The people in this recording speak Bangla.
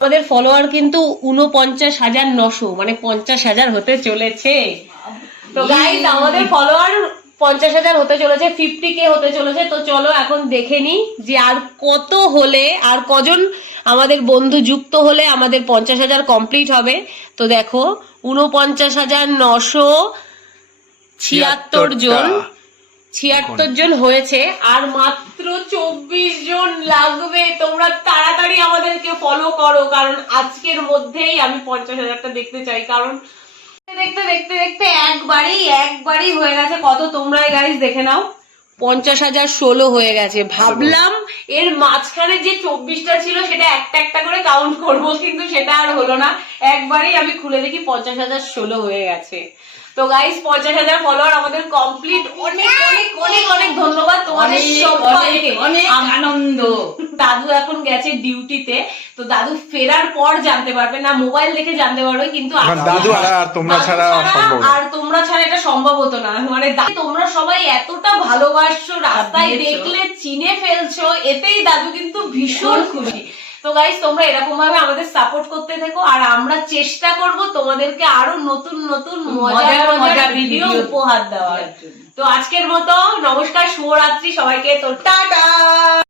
আমাদের ফলোয়ার কিন্তু 49,900 মানে 50,000 হতে চলেছে। তো গাইস আমাদের ফলোয়ার 50,000 হতে চলেছে, 50K হতে চলেছে। তো চলো এখন দেখে নি যে আর কত হলে, আর কজন আমাদের বন্ধু যুক্ত হলে আমাদের 50,000 কমপ্লিট হবে। তো দেখো 49,976 জন, 76 জন হয়েছে, আর মাত্র 24 জন লাগবে। তোমরা তাড়াতাড়ি আমাদেরকে ফলো করো, কারণ আজকের মধ্যেই আমি 50,000টা দেখতে চাই। কারণ দেখতে দেখতে দেখতে একবারই হয়ে গেছে। কত তোমরাই গাইস দেখে নাও, 50,016 হয়ে গেছে। ভাবলাম এর মাঝখানে যে 24টা ছিল সেটা একটা একটা করে কাউন্ট করব, কিন্তু সেটা আর হলো না। একবারেই আমি খুলে দেখি 50,016 হয়ে গেছে। তো গাইস 50,000 ফলোয়ার আমাদের কমপ্লিট। অনেক অনেক অনেক অনেক ধন্যবাদ তোমাদের সবাইকে, অনেক আনন্দ। দাদু এখন গেছে ডিউটিতে, তো দাদু ফেরার পর জানতে পারবে, না মোবাইল দেখে জানতে পারবে, কিন্তু দাদু আর তোমরা ছাড়া আর তোমরা ছাড়া এটা সম্ভব হতো না। মানে তোমরা সবাই এতটা ভালোবাসছো, রাস্তায় দেখলে চিনে ফেলছো, এতেই দাদু কিন্তু ভীষণ খুশি। তো গাইস তোমরা এরকম ভাবে আমাদের সাপোর্ট করতে থেকো, আর আমরা চেষ্টা করব তোমাদেরকে আরো নতুন নতুন মজার ভিডিও উপহার দেওয়ার। তো আজকের মতো নমস্কার, শুভরাত্রি সবাইকে। তো টাটা।